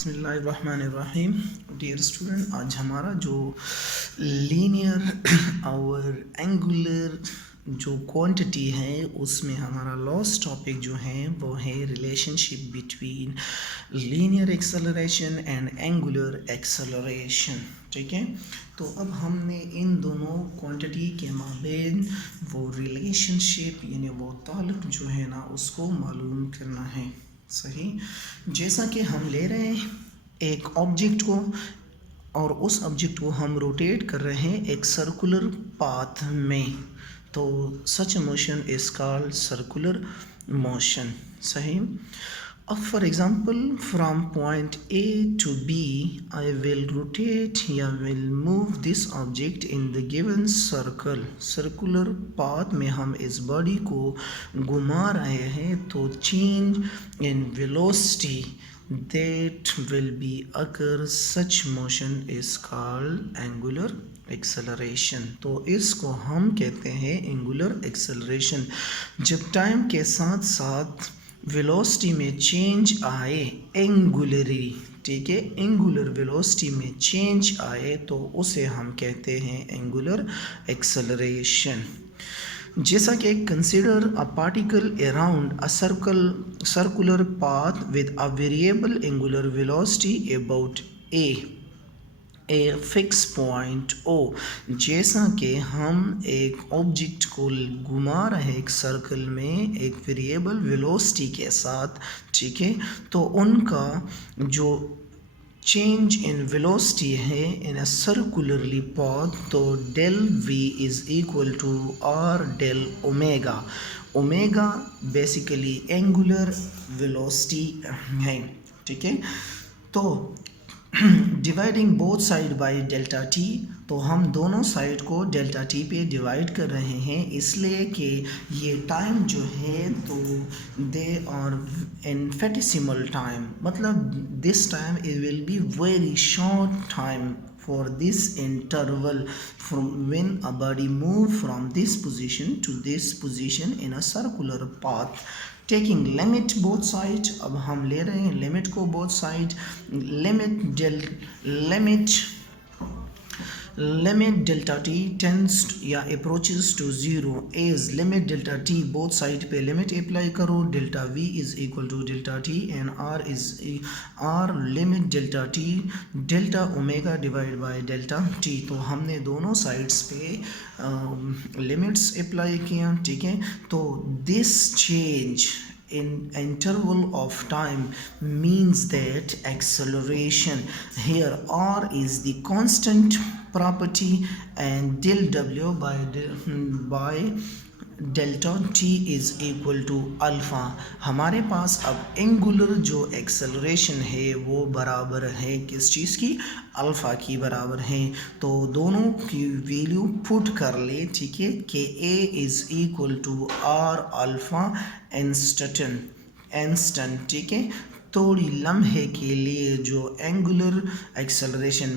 बिस्मिल्लाहिर्रहमानिर्रहीम। Dear student, आज हमारा जो लीनियर और एंगुलर जो क्वांटिटी है उसमें हमारा लास्ट टॉपिक जो है वो है relationship between linear acceleration and angular acceleration. ठीक है, तो अब हमने इन दोनों क्वांटिटी के माबेन वो रिलेशनशिप यानी वो ताल्लुक़ जो है ना उसको मालूम करना है। सही, जैसा कि हम ले रहे हैं एक ऑब्जेक्ट को और उस ऑब्जेक्ट को हम रोटेट कर रहे हैं एक सर्कुलर पाथ में, तो such motion is called circular motion. सही, अब for example from point A to B I will rotate या will move this object in the given circular path में हम इस बॉडी को घुमा रहे हैं, तो change in velocity that will be occur, such motion is called angular acceleration। तो इसको हम कहते हैं एंगुलर एक्सेलरेशन। जब टाइम के साथ साथ वेलोसिटी में चेंज आए एंगुलरी, ठीक है, एंगुलर वेलोसिटी में चेंज आए तो उसे हम कहते हैं एंगुलर एक्सेलरेशन। जैसा कि consider a particle around a circular path with a variable angular velocity about a fix point O. जैसा कि हम एक ऑब्जेक्ट को घुमा रहे एक सर्कल में एक वेरिएबल वेलोसिटी के साथ, ठीक है, तो उनका जो चेंज इन वेलोसिटी है इन अ सर्कुलरली पाथ, तो del V is equal to R del omega. Omega basically angular velocity है, ठीक है। तो dividing both side by delta T, तो हम दोनों साइड को डेल्टा टी पे डिवाइड कर रहे हैं, इसलिए कि ये टाइम जो है तो दे आर इनफिनिटेसिमल टाइम, मतलब this time it will be very short time for this interval from when a body move from this position to this position in a circular path, taking limit both sides। अब हम ले रहे हैं limit को both side, limit delta t tends या approaches to 0 is limit delta t both side पे limit apply करो, delta v is equal to delta t and r limit delta t delta omega divided by delta t। तो हमने दोनों sides पे limits apply किया, ठीक है। तो this change in interval of time means that acceleration here r is the constant property and del w by delta t is equal to alpha. हमारे पास अब एंगुलर जो एक्सेलरेशन है वो बराबर है किस चीज़ की, अल्फ़ा की बराबर है। तो दोनों की वैल्यू पुट कर ले, ठीक है, कि a is equal to R alpha instant, ठीक है। थोड़ी लम्हे के लिए जो एंगुलर एक्सेलरेशन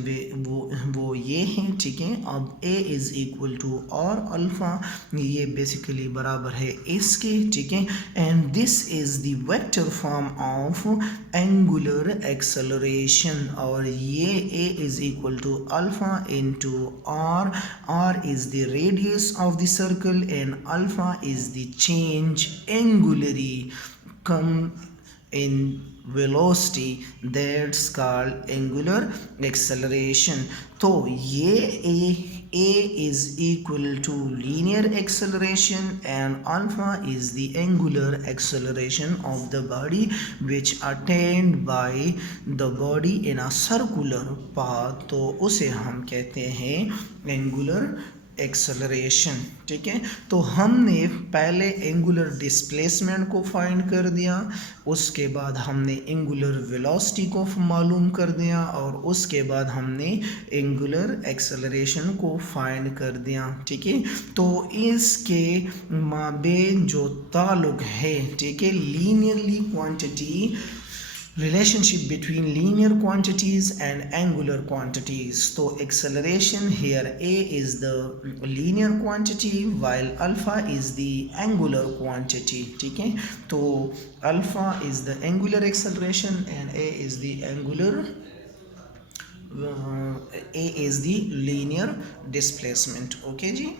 वो ये है, ठीक है। अब a is equal to R alpha, ये बेसिकली बराबर है इसके, ठीक है। And this is the vector form of angular acceleration, और ये a is equal to alpha into r is the radius of the circle and alpha is the change angularly come in velocity, that's called angular acceleration। तो ये a is equal to linear acceleration and alpha is the angular acceleration of the body which attained by the body in a circular path, तो उसे हम कहते हैं angular acceleration, ठीक है। तो हमने पहले एंगुलर डिस्प्लेसमेंट को फाइंड कर दिया, उसके बाद हमने एंगुलर वेलोसिटी को मालूम कर दिया, और उसके बाद हमने एंगुलर एक्सेलरेशन को फाइंड कर दिया, ठीक है। तो इसके माबेन जो ताल्लुक़ है, ठीक है, linearly quantity relationship between linear quantities and angular quantities. So acceleration here, a is the linear quantity while alpha is the angular quantity. ठीक है, तो alpha is the angular acceleration and a is the angular a is the linear displacement. Okay ji.